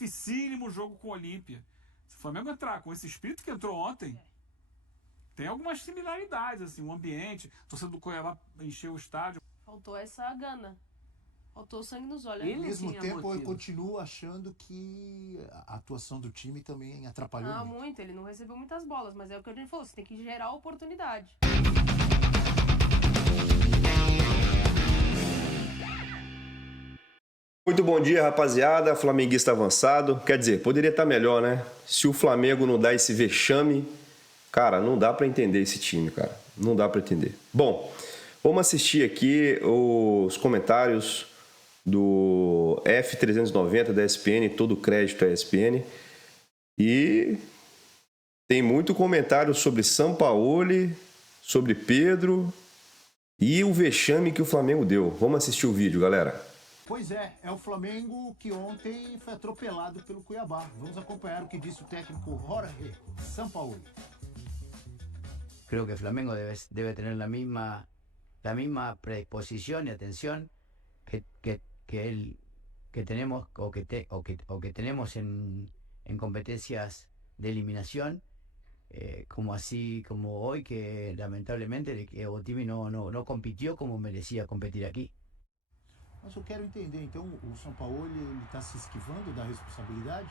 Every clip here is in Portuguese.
dificílimo o jogo com o Olímpia. Se o Flamengo entrar com esse espírito que entrou ontem, tem algumas similaridades, assim, o ambiente, a torcida do Cuiabá encheu o estádio. Faltou essa gana. Faltou sangue nos olhos. Ao mesmo tempo, eu continuo achando que a atuação do time também atrapalhou muito. Ele não recebeu muitas bolas, mas é o que a gente falou, você tem que gerar oportunidade. Muito bom dia, rapaziada. Flamenguista avançado. Quer dizer, poderia estar melhor, né? Se o Flamengo não dá esse vexame, cara, não dá pra entender esse time, cara. Não dá pra entender. Bom, vamos assistir aqui os comentários do F390 da ESPN, todo crédito à ESPN. E tem muito comentário sobre Sampaoli, sobre Pedro e o vexame que o Flamengo deu. Vamos assistir o vídeo, galera. Pois é o Flamengo que ontem foi atropelado pelo Cuiabá. Vamos acompanhar o que disse o técnico Jorge Sampaoli. Creo que Flamengo debe tener la misma predisposición y atención que tenemos que tenemos en competencias de eliminación, como hoy, que lamentablemente o time no compitió como merecía competir aquí. Mas eu quero entender, então o Sampaoli está se esquivando da responsabilidade?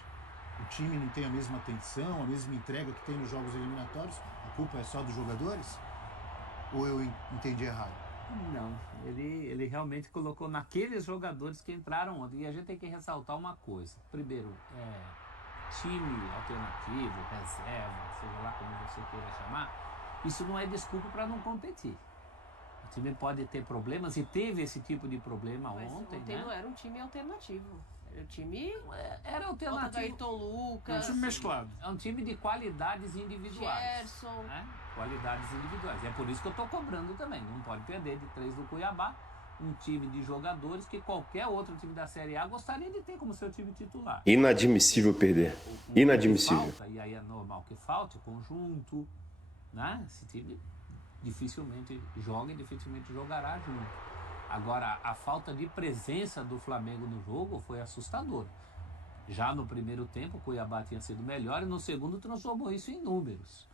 O time não tem a mesma atenção, a mesma entrega que tem nos jogos eliminatórios? A culpa é só dos jogadores? Ou eu entendi errado? Não, ele realmente colocou naqueles jogadores que entraram ontem. E a gente tem que ressaltar uma coisa. Primeiro, time alternativo, reserva, seja lá como você queira chamar, isso não é desculpa para não competir. O time pode ter problemas e teve esse tipo de problema ontem, né? Não era um time alternativo. Era um time... Era alternativo. Ayrton Lucas. Um time mesclado. É um time de qualidades individuais. Gerson. Né? Qualidades individuais. É por isso que eu estou cobrando também. Não pode perder de 3 do Cuiabá. Um time de jogadores que qualquer outro time da Série A gostaria de ter como seu time titular. Inadmissível perder. Inadmissível. Falta, e aí é normal que falte o conjunto, né? Esse time dificilmente joga e dificilmente jogará junto. Agora, a falta de presença do Flamengo no jogo foi assustadora. Já no primeiro tempo, o Cuiabá tinha sido melhor e no segundo transformou isso em números.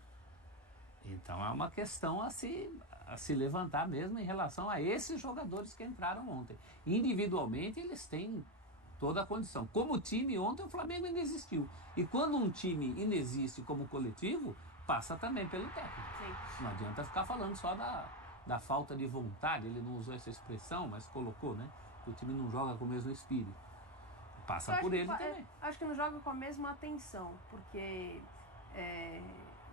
Então é uma questão a se levantar mesmo em relação a esses jogadores que entraram ontem. Individualmente, eles têm toda a condição. Como time, ontem o Flamengo inexistiu. E quando um time inexiste como coletivo, passa também pelo técnico. Sim. Não adianta ficar falando só da falta de vontade. Ele não usou essa expressão, mas colocou, né? Que o time não joga com o mesmo espírito. Passa por ele também. Acho que não joga com a mesma atenção, porque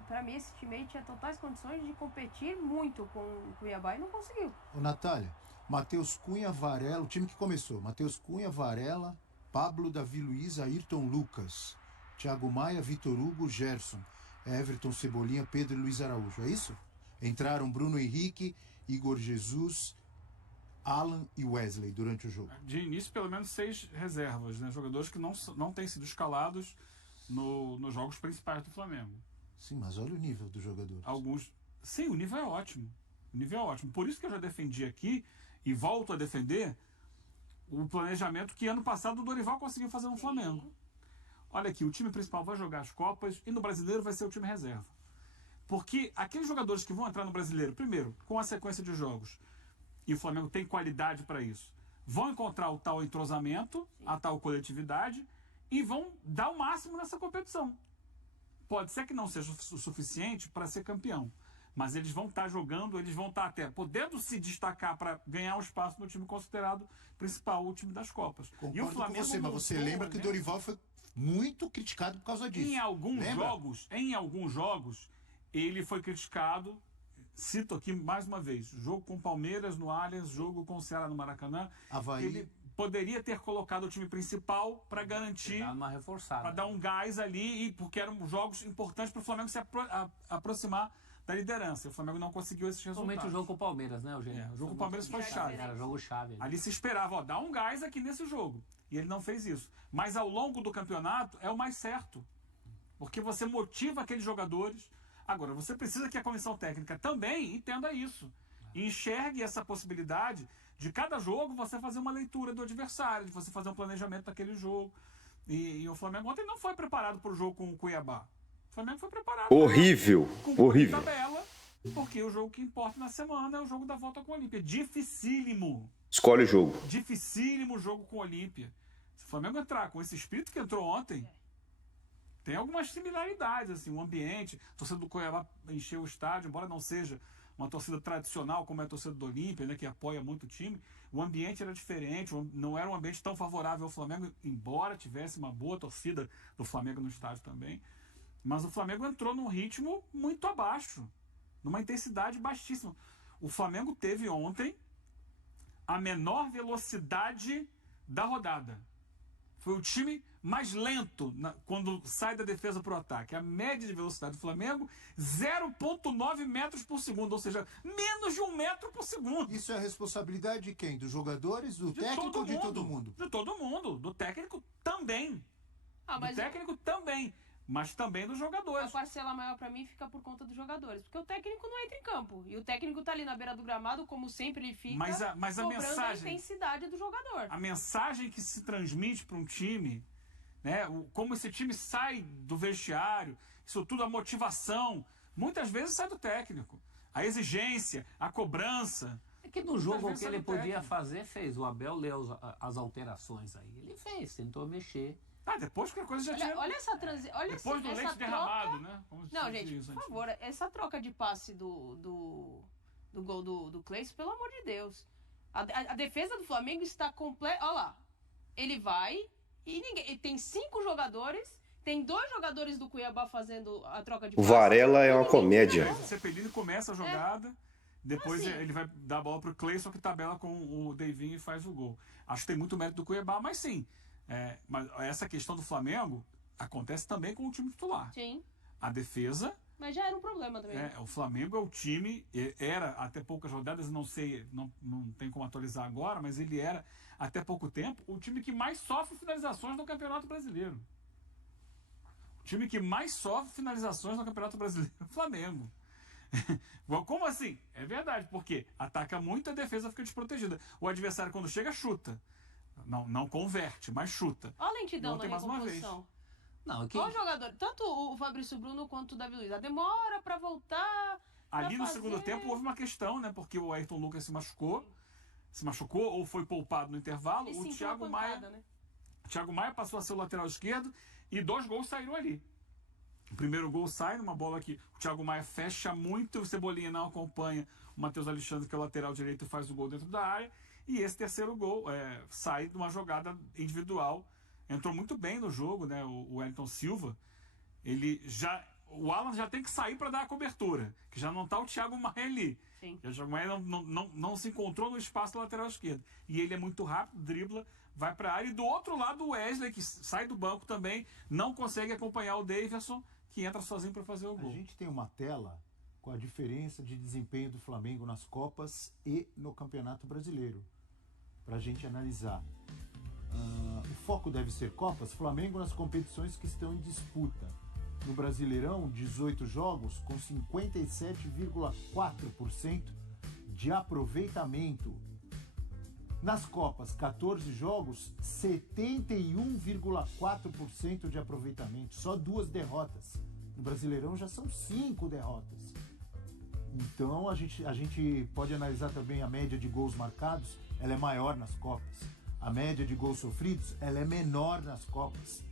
para mim esse time aí tinha totais condições de competir muito com o Cuiabá e não conseguiu. Ô, Natália, Matheus Cunha, Varela, o time que começou, Matheus Cunha, Varela, Pablo, Davi Luiz, Ayrton Lucas, Thiago Maia, Vitor Hugo, Gerson, Everton, Cebolinha, Pedro e Luiz Araújo, é isso? Entraram Bruno Henrique, Igor Jesus, Alan e Wesley durante o jogo. De início, pelo menos 6 reservas, né? Jogadores que não têm sido escalados nos jogos principais do Flamengo. Sim, mas olha o nível dos jogadores. Alguns... Sim, o nível é ótimo. O nível é ótimo. Por isso que eu já defendi aqui, e volto a defender, o planejamento que ano passado o Dorival conseguiu fazer no Flamengo. Olha aqui, o time principal vai jogar as Copas e no Brasileiro vai ser o time reserva. Porque aqueles jogadores que vão entrar no Brasileiro, primeiro, com a sequência de jogos, e o Flamengo tem qualidade para isso, vão encontrar o tal entrosamento, a tal coletividade, e vão dar o máximo nessa competição. Pode ser que não seja o suficiente para ser campeão, mas eles vão estar jogando, eles vão estar até podendo se destacar para ganhar um espaço no time considerado principal, o time das Copas. Concordo e o Flamengo com você, mas você lembra que o Dorival foi muito criticado por causa disso. Em alguns jogos, ele foi criticado. Cito aqui mais uma vez, jogo com Palmeiras no Allianz, jogo com o Ceará no Maracanã. Havaí. Ele poderia ter colocado o time principal para garantir, Dar uma reforçada. para dar um gás ali, porque eram jogos importantes para o Flamengo se aproximar da liderança. O Flamengo não conseguiu esses resultados. Principalmente o jogo com o Palmeiras, né, Eugênio? O jogo com o Palmeiras foi chave. Era jogo chave. Ali se esperava, dá um gás aqui nesse jogo. E ele não fez isso. Mas ao longo do campeonato é o mais certo. Porque você motiva aqueles jogadores. Agora, você precisa que a comissão técnica também entenda isso. E enxergue essa possibilidade de cada jogo você fazer uma leitura do adversário, de você fazer um planejamento daquele jogo. E o Flamengo ontem não foi preparado para o jogo com o Cuiabá. O Flamengo foi preparado Horrível, com horrível. tabela, porque o jogo que importa na semana é o jogo da volta com o Olímpia. Dificílimo. Escolhe o jogo. Dificílimo jogo com o Olímpia. Se o Flamengo entrar com esse espírito que entrou ontem, tem algumas similaridades, assim, o ambiente, a torcida do Cuiabá encheu o estádio, embora não seja uma torcida tradicional como é a torcida do Olímpia, né, que apoia muito o time, o ambiente era diferente, não era um ambiente tão favorável ao Flamengo, embora tivesse uma boa torcida do Flamengo no estádio também. Mas o Flamengo entrou num ritmo muito abaixo, numa intensidade baixíssima. O Flamengo teve ontem a menor velocidade da rodada. Foi o time mais lento quando sai da defesa para o ataque. A média de velocidade do Flamengo, 0,9 metros por segundo, ou seja, menos de 1 metro por segundo. Isso é a responsabilidade de quem? Dos jogadores, do técnico ou de todo mundo? De todo mundo. Do técnico também. Mas do técnico também. Mas também dos a jogadores. parcela maior pra mim fica por conta dos jogadores. Porque o técnico não entra em campo. E o técnico tá ali na beira do gramado, como sempre ele fica, Mas a cobrando mensagem, a intensidade do jogador. a mensagem que se transmite para um time, né, como esse time sai do vestiário, isso tudo, a motivação, muitas vezes sai do técnico. A exigência, a cobrança. É que no jogo o vezes que é ele do podia técnico. fazer, fez. O Abel leu as alterações aí. Ele fez, tentou mexer. Depois que a coisa já tinha... Olha essa transição. Olha Depois do essa leite troca. derramado, né? Como se Não, diz gente, isso, por favor, essa troca de passe do gol do Cleison, pelo amor de Deus. A defesa do Flamengo está completa. Olha lá. Ele vai e ninguém. Tem 5 jogadores. Tem 2 jogadores do Cuiabá fazendo a troca de O passe. Varela é uma comédia. O Cepelini começa a jogada, depois Assim. ele vai dar a bola pro Cleison, que tabela com o Davinho e faz o gol. Acho que tem muito mérito do Cuiabá, mas sim. Mas essa questão do Flamengo acontece também com o time titular. Sim. A defesa, Mas já era um problema também. o Flamengo é o time, era até poucas rodadas, não sei, não tem como atualizar agora, mas ele era até pouco tempo o time que mais sofre finalizações no Campeonato Brasileiro. O time que mais sofre finalizações no Campeonato Brasileiro é o Flamengo. Como assim? É verdade, porque ataca muito, a defesa fica desprotegida. O adversário, quando chega, chuta. Não converte, mas chuta. Olha a lentidão Ontem, na mais uma recomposição. Não, Olha o jogador, tanto o Fabrício Bruno quanto o Davi Luiz. A demora pra voltar. Ali no fazer. segundo tempo houve uma questão, né? Porque o Ayrton Lucas se machucou ou foi poupado no intervalo. Ele O sentiu Thiago uma Maia, pancada, né? Thiago Maia passou a ser o lateral esquerdo e 2 gols saíram ali. O primeiro gol sai numa bola que o Thiago Maia fecha muito, o Cebolinha não acompanha o Matheus Alexandre, que é o lateral direito, e faz o gol dentro da área. E esse terceiro gol sai de uma jogada individual. Entrou muito bem no jogo, né? O Wellington Silva. O Alan já tem que sair para dar a cobertura, que já não está o Thiago Maia ali. Sim. O Thiago Maia não se encontrou no espaço do lateral esquerdo. E ele é muito rápido, dribla, vai para a área. E do outro lado, o Wesley, que sai do banco também, não consegue acompanhar o Davidson, que entra sozinho para fazer o A gol. gente tem uma tela com a diferença de desempenho do Flamengo nas Copas e no Campeonato Brasileiro, para a gente analisar. O foco deve ser Copas, Flamengo nas competições que estão em disputa. No Brasileirão, 18 jogos com 57,4% de aproveitamento. Nas Copas, 14 jogos, 71,4% de aproveitamento. Só 2 derrotas. No Brasileirão já são 5 derrotas. Então a gente pode analisar também a média de gols marcados, ela é maior nas Copas. A média de gols sofridos, ela é menor nas Copas.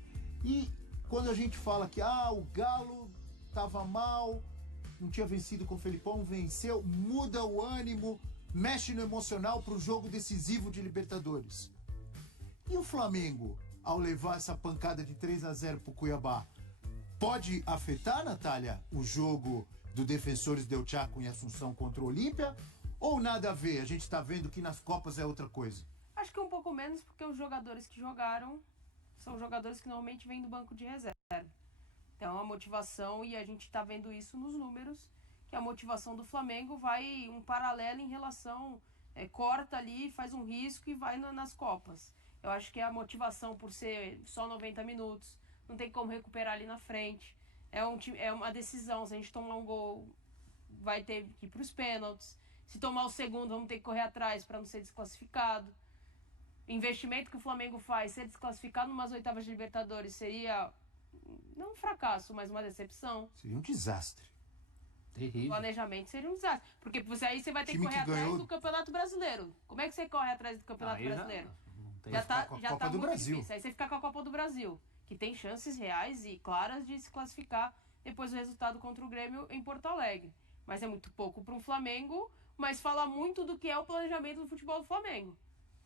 E quando a gente fala que o Galo estava mal, não tinha vencido com o Felipão, venceu, muda o ânimo, mexe no emocional para o jogo decisivo de Libertadores. E o Flamengo, ao levar essa pancada de 3-0 para o Cuiabá, pode afetar, Natália, o jogo do Defensores del Chaco em Assunção contra o Olímpia? Ou nada a ver? A gente está vendo que nas Copas é outra coisa. Acho que um pouco menos, porque os jogadores que jogaram são jogadores que normalmente vêm do banco de reserva. Então a motivação, e a gente está vendo isso nos números, que a motivação do Flamengo vai um paralelo em relação, corta ali, faz um risco e vai nas Copas. Eu acho que a motivação por ser só 90 minutos, não tem como recuperar ali na frente. É uma decisão, se a gente tomar um gol, vai ter que ir para os pênaltis. Se tomar o segundo, vamos ter que correr atrás para não ser desclassificado. investimento que o Flamengo faz, ser desclassificado numas oitavas de Libertadores seria não um fracasso, mas uma decepção. Seria um desastre. O Terrível. planejamento seria um desastre. Porque aí você vai ter que Time correr que atrás ganhou- do Campeonato Brasileiro. Como é que você corre atrás do Campeonato Aí já Brasileiro? não tem- Já ficar tá, com a já Copa tá do muito Brasil. difícil. Aí você fica com a Copa do Brasil, que tem chances reais e claras de se classificar depois do resultado contra o Grêmio em Porto Alegre. Mas é muito pouco para um Flamengo, mas fala muito do que é o planejamento do futebol do Flamengo.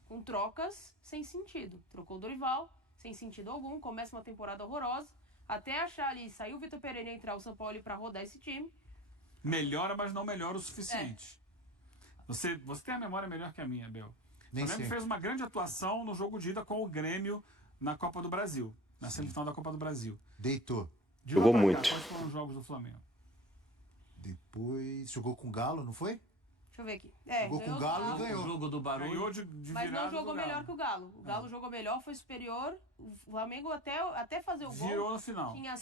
Com trocas sem sentido. Trocou o Dorival, sem sentido algum, começa uma temporada horrorosa, até achar ali, sair o Vitor Pereira e entrar o São Paulo para rodar esse time. Melhora, mas não melhora o suficiente. Você tem a memória melhor que a minha, Bel. O Nem Flamengo sempre. fez uma grande atuação no jogo de ida com o Grêmio na Copa do Brasil, na semifinal da Copa do Brasil. Deitou. De Jogou lá pra cá, muito. quais foram os jogos do Flamengo? Depois jogou com o Galo, não foi? Deixa eu ver aqui. Jogou com ganhou o Galo do e ganhou. O jogo do Barulho. Ganhou de virada Mas não do jogou Galo. melhor que o Galo. O Galo jogou melhor, foi superior. O Flamengo até fazer o gol Virou no final. tinha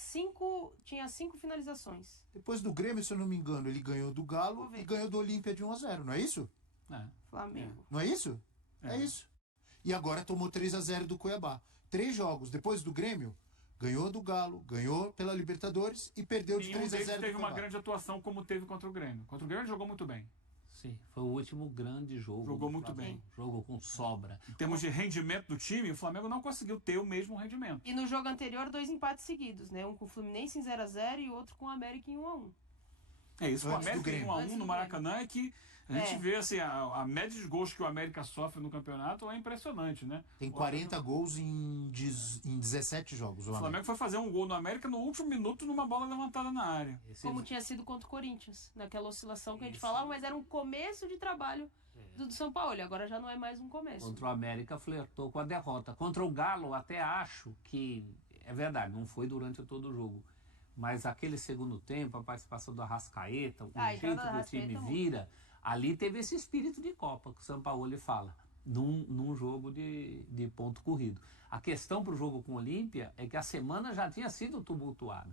cinco finalizações. Depois do Grêmio, se eu não me engano, ele ganhou do Galo Vou ver. e ganhou do Olímpia de 1-0, não é isso? É. Flamengo. Não é isso? É, É. isso. E agora tomou 3-0 do Cuiabá. 3 jogos depois do Grêmio, ganhou do Galo, ganhou pela Libertadores e perdeu de Nenhum deles 3-0 do teve uma Cuiabá. grande atuação como teve contra o Grêmio. Contra o Grêmio jogou muito bem. Sim, foi o último grande jogo. Jogou do muito Flamengo. bem. Jogou com sobra. Em termos de rendimento do time, o Flamengo não conseguiu ter o mesmo rendimento. E no jogo anterior, 2 empates seguidos, né? Um com o Fluminense em 0-0 e outro com o América em 1-1. É isso, o Antes do América em Grêmio. 1-1 Antes no do Maracanã é que a gente É. vê assim, a média de gols que o América sofre no campeonato é impressionante, né? Tem 40 gols em 17 jogos. O Flamengo foi fazer um gol no América no último minuto numa bola levantada na área. Esse Como tinha sido contra o Corinthians, naquela oscilação que a gente Isso. falava, mas era um começo de trabalho do São Paulo. E agora já não é mais um começo. Contra o América flertou com a derrota. Contra o Galo, até acho que é verdade, não foi durante todo o jogo. Mas aquele segundo tempo, a participação do Arrascaeta, o A entrada jeito do que o Arrascaeta time muda. vira, ali teve esse espírito de Copa que o São Paulo fala, num jogo de ponto corrido. A questão para o jogo com o Olímpia é que a semana já tinha sido tumultuada.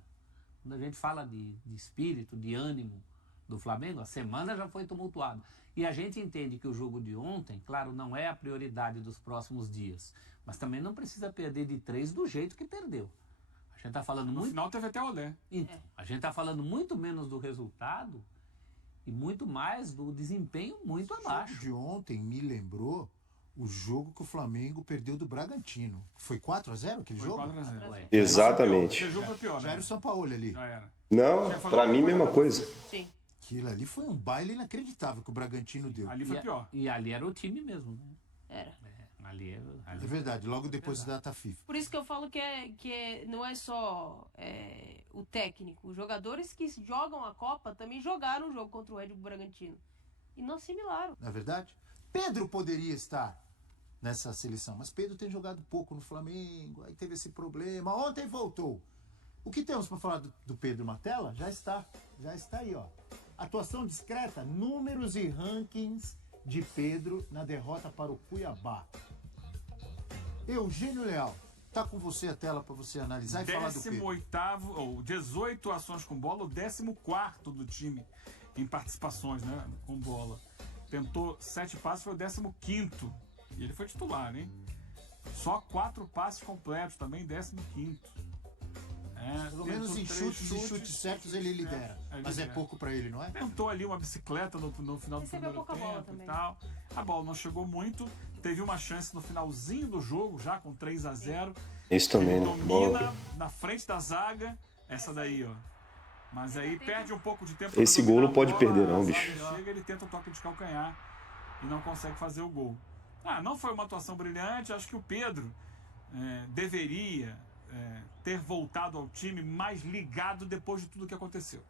Quando a gente fala de espírito, de ânimo do Flamengo, a semana já foi tumultuada. E a gente entende que o jogo de ontem, claro, não é a prioridade dos próximos dias, mas também não precisa perder de 3 do jeito que perdeu. A gente está falando No muito. final teve até olé. Então, a gente está falando muito menos do resultado e muito mais do desempenho muito O jogo abaixo. de ontem me lembrou o jogo que o Flamengo perdeu do Bragantino. Foi 4-0 aquele Foi jogo? 4-0. Ué. Exatamente. Esse jogo foi pior, Já né? era o Sampaoli ali. Já era. Não, pra mim, mesma coisa. Sim. Aquilo ali foi um baile inacreditável que o Bragantino deu. Ali foi pior. E ali era o time mesmo, né? Era. Ali era. É Ali, verdade, logo depois da data FIFA. Por isso que eu falo que não é só o técnico. Os jogadores que jogam a Copa também jogaram o jogo contra o Red Bull Bragantino. E não assimilaram. Não é verdade? Pedro poderia estar nessa seleção, mas Pedro tem jogado pouco no Flamengo, aí teve esse problema. Ontem voltou. O que temos para falar do Pedro Matela? Já está aí, ó. Atuação discreta, números e rankings de Pedro na derrota para o Cuiabá. Eugênio Leal, tá com você a tela para você analisar e falar do Pedro. 18º, ou 18 ações com bola, o 14º do time em participações, né, com bola. Tentou 7 passes, foi o 15º. E ele foi titular, hein? Só 4 passes completos, também 15º. Pelo menos em chutes e chutes certos ele lidera. ele Mas é lidera. pouco para ele, não é? Tentou ali uma bicicleta no final do Recebeu primeiro pouca bola tempo também. e tal. A bola não chegou muito. Teve uma chance no finalzinho do jogo, já com 3-0. Isso também, Ele né? domina Bola. na frente da zaga. Essa daí, ó. Mas aí perde um pouco de tempo. Esse pra gol dominar não a pode bola, perder, não, a zaga bicho. Chega, ele tenta o toque de calcanhar e não consegue fazer o gol. Não foi uma atuação brilhante. Acho que o Pedro deveria ter voltado ao time mais ligado depois de tudo que aconteceu.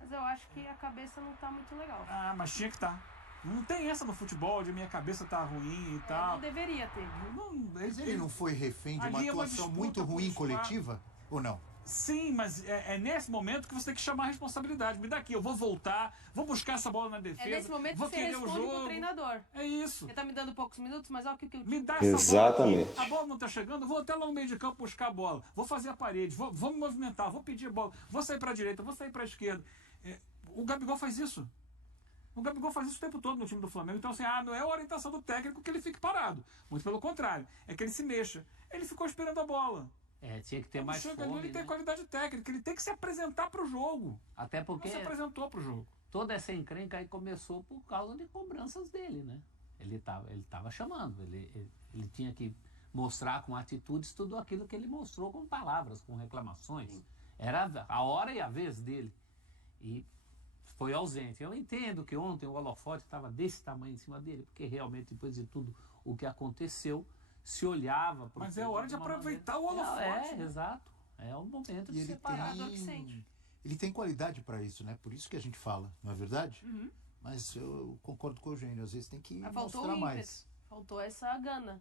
Mas eu acho que a cabeça não tá muito legal. Mas tinha que estar. Não tem essa no futebol de minha cabeça tá ruim e tal. Não deveria ter. Mas ele não foi refém de uma Ali é uma atuação disputa muito por ruim espaço. coletiva? Ou não? Sim, mas é nesse momento que você tem que chamar a responsabilidade. Me dá aqui, eu vou voltar, vou buscar essa bola na defesa, É nesse momento vou que você querer o responde pro jogo. treinador. É isso. Você tá me dando poucos minutos, mas olha o que eu Me digo. dá essa Exatamente. bola aqui. A bola não tá chegando, eu vou até lá no meio de campo buscar a bola. Vou fazer a parede, vou me movimentar, vou pedir a bola, vou sair para a direita, vou sair para a esquerda. O Gabigol faz isso. O Gabigol faz isso o tempo todo no time do Flamengo. Então, assim, não é a orientação do técnico que ele fique parado. Muito pelo contrário. É que ele se mexa. Ele ficou esperando a bola. Tinha que ter Quando mais chega fome, ali, ele tem né? qualidade técnica. Ele tem que se apresentar para o jogo. Até porque Não se apresentou para o jogo. toda essa encrenca aí começou por causa de cobranças dele, né? Ele tava chamando, ele tinha que mostrar com atitudes tudo aquilo que ele mostrou com palavras, com reclamações. Era a hora e a vez dele. E foi ausente. Eu entendo que ontem o holofote estava desse tamanho em cima dele, porque realmente, depois de tudo o que aconteceu, se olhava... Mas é a hora de aproveitar o holofote. Né? Exato. É o momento E de ele separar. ele tem qualidade para isso, né? Por isso que a gente fala, não é verdade? Uhum. Mas eu concordo com o Eugênio, às vezes tem que Mas faltou mostrar o mais. ímpeto. Faltou essa gana.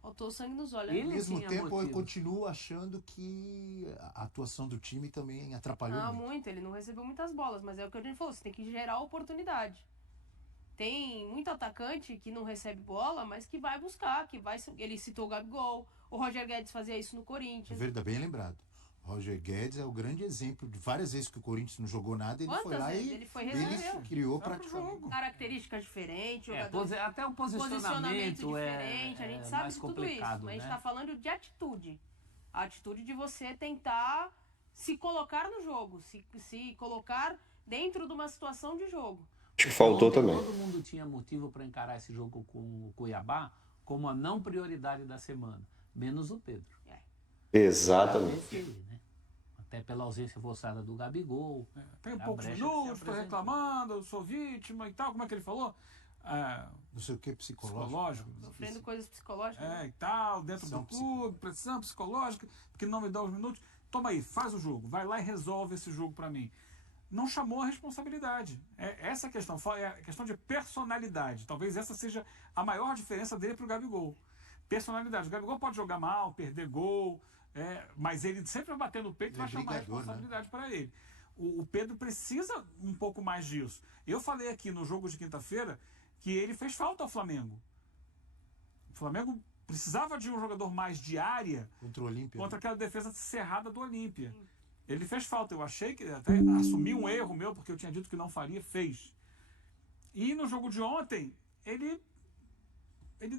Faltou sangue nos olhos. Ele Ao mesmo tinha tempo, eu motivos. continuo achando que a atuação do time também atrapalhou muito. Ele não recebeu muitas bolas, mas é o que a gente falou, você tem que gerar oportunidade. Tem muito atacante que não recebe bola, mas que vai buscar, ele citou o Gabigol, o Roger Guedes fazia isso no É Corinthians. verdade, bem lembrado. Roger Guedes é o grande exemplo de várias vezes que o Corinthians não jogou nada, ele foi Quantas lá vezes? e Ele foi resolveu. criou Vai pro praticamente. jogo. Características diferentes, jogadores, Até o posicionamento diferente, a gente sabe mais de tudo isso. complicado, Mas a gente né? tá falando de atitude. A atitude de você tentar se colocar no jogo, se colocar dentro de uma situação de jogo. Acho que faltou Ontem também. Todo mundo tinha motivo para encarar esse jogo com o Cuiabá como a não prioridade da semana, menos o Pedro. Exatamente. Esse aí, né? Até pela ausência forçada do Gabigol. Tem A poucos brecha que se minutos, estou apresentou. reclamando, eu sou vítima e tal. Como é que ele falou? Não sei o que, psicológico. Psicológico. Sofrendo coisas psicológicas. né? E tal, dentro Pressão do clube, pressão psicológica, porque não me dá os minutos. Toma aí, faz o jogo, vai lá e resolve esse jogo para mim. Não chamou a responsabilidade. Essa é a questão, é a questão de personalidade. Talvez essa seja a maior diferença dele para o Gabigol. Personalidade. O Gabigol pode jogar mal, perder gol, mas ele sempre vai bater no peito e Ele é vai chamar a brigador, responsabilidade para ele. O Pedro precisa um pouco mais disso. Eu falei aqui no jogo de quinta-feira que ele fez falta ao Flamengo. O Flamengo precisava de um jogador mais de área Contra o Olímpia. contra aquela defesa cerrada do Olímpia. Ele fez falta. Eu achei que até assumi um erro meu, porque eu tinha dito que não faria, fez. E no jogo de ontem, ele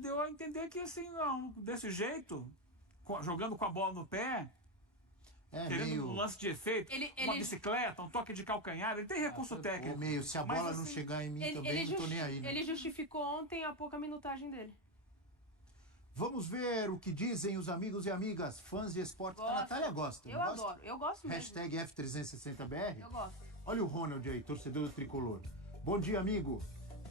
deu a entender que assim, não, desse jeito, jogando com a bola no pé, querendo um lance de efeito, uma bicicleta, um toque de calcanhar, ele tem recurso técnico. meio, se a Mas, bola não assim, chegar em mim também, não tô nem aí. Né? Ele justificou ontem a pouca minutagem dele. Vamos ver o que dizem os amigos e amigas, fãs de esporte. A Natália gosta. Eu não gosta? adoro, eu gosto mesmo. Hashtag F360BR. Eu gosto. Olha o Ronald aí, torcedor do Tricolor. Bom dia, amigo.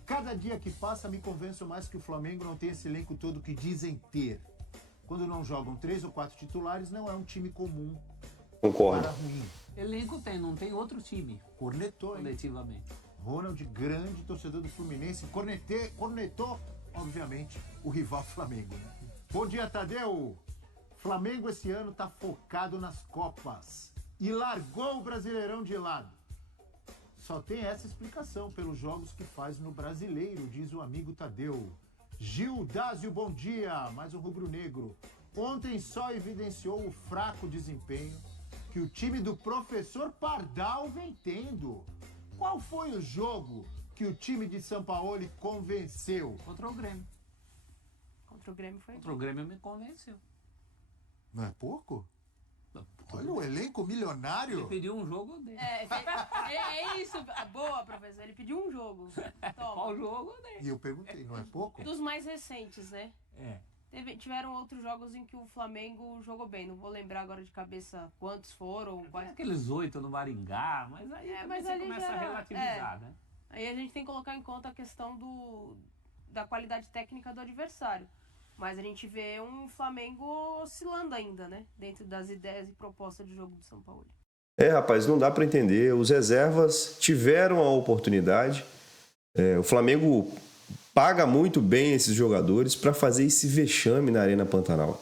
Cada dia que passa me convenço mais que o Flamengo não tem esse elenco todo que dizem ter. Quando não jogam 3 ou 4 titulares, não é um time comum Concordo. para ruim. Elenco não tem outro time, Cornetou, hein? coletivamente. Ronald, grande torcedor do Fluminense, cornetou, obviamente, o rival Flamengo. Né? Bom dia, Tadeu. Flamengo esse ano tá focado nas Copas e largou o Brasileirão de lado. Só tem essa explicação pelos jogos que faz no Brasileiro, diz o amigo Tadeu. Gil Dásio, bom dia. Mais um rubro-negro. Ontem só evidenciou o fraco desempenho que o time do professor Pardal vem tendo. Qual foi o jogo que o time de Sampaoli convenceu? Contra o Grêmio. Contra o Grêmio foi. Contra o Grêmio me convenceu. Não é pouco? Olha o elenco milionário. Ele pediu um jogo dele. É isso. Boa, professor. Ele pediu um jogo. Qual Toma. jogo dele? E eu perguntei, não é pouco? Dos mais recentes, né? É. Tiveram outros jogos em que o Flamengo jogou bem. Não vou lembrar agora de cabeça quantos foram. Quais... Aqueles 8 no Maringá, mas aí mas você ali começa já a era- relativizar, né? Aí a gente tem que colocar em conta a questão da qualidade técnica do adversário. Mas a gente vê um Flamengo oscilando ainda, né? Dentro das ideias e propostas de jogo do São Paulo. Rapaz, não dá para entender. Os reservas tiveram a oportunidade. O Flamengo paga muito bem esses jogadores para fazer esse vexame na Arena Pantanal.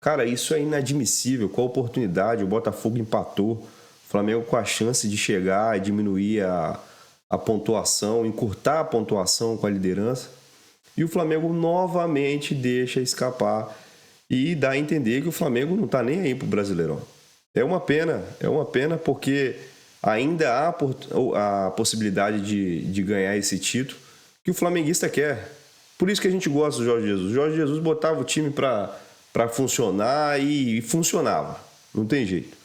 Cara, isso é inadmissível. Com a oportunidade, o Botafogo empatou. O Flamengo com a chance de chegar e diminuir a pontuação, encurtar a pontuação com a liderança. E o Flamengo novamente deixa escapar e dá a entender que o Flamengo não está nem aí pro Brasileirão. É uma pena porque ainda há a possibilidade de ganhar esse título que o flamenguista quer. Por isso que a gente gosta do Jorge Jesus. O Jorge Jesus botava o time para funcionar e funcionava. Não tem jeito.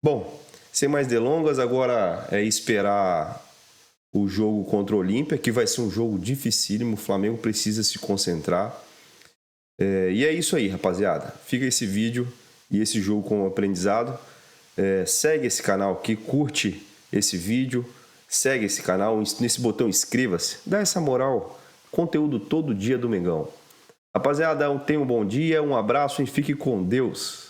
Bom, sem mais delongas, agora é esperar o jogo contra o Olímpia, que vai ser um jogo dificílimo. O Flamengo precisa se concentrar. E é isso aí, rapaziada. Fica esse vídeo e esse jogo como aprendizado. Segue esse canal aqui, curte esse vídeo, segue esse canal, nesse botão inscreva-se, dá essa moral, conteúdo todo dia do Mengão. Rapaziada, tenha um bom dia, um abraço e fique com Deus.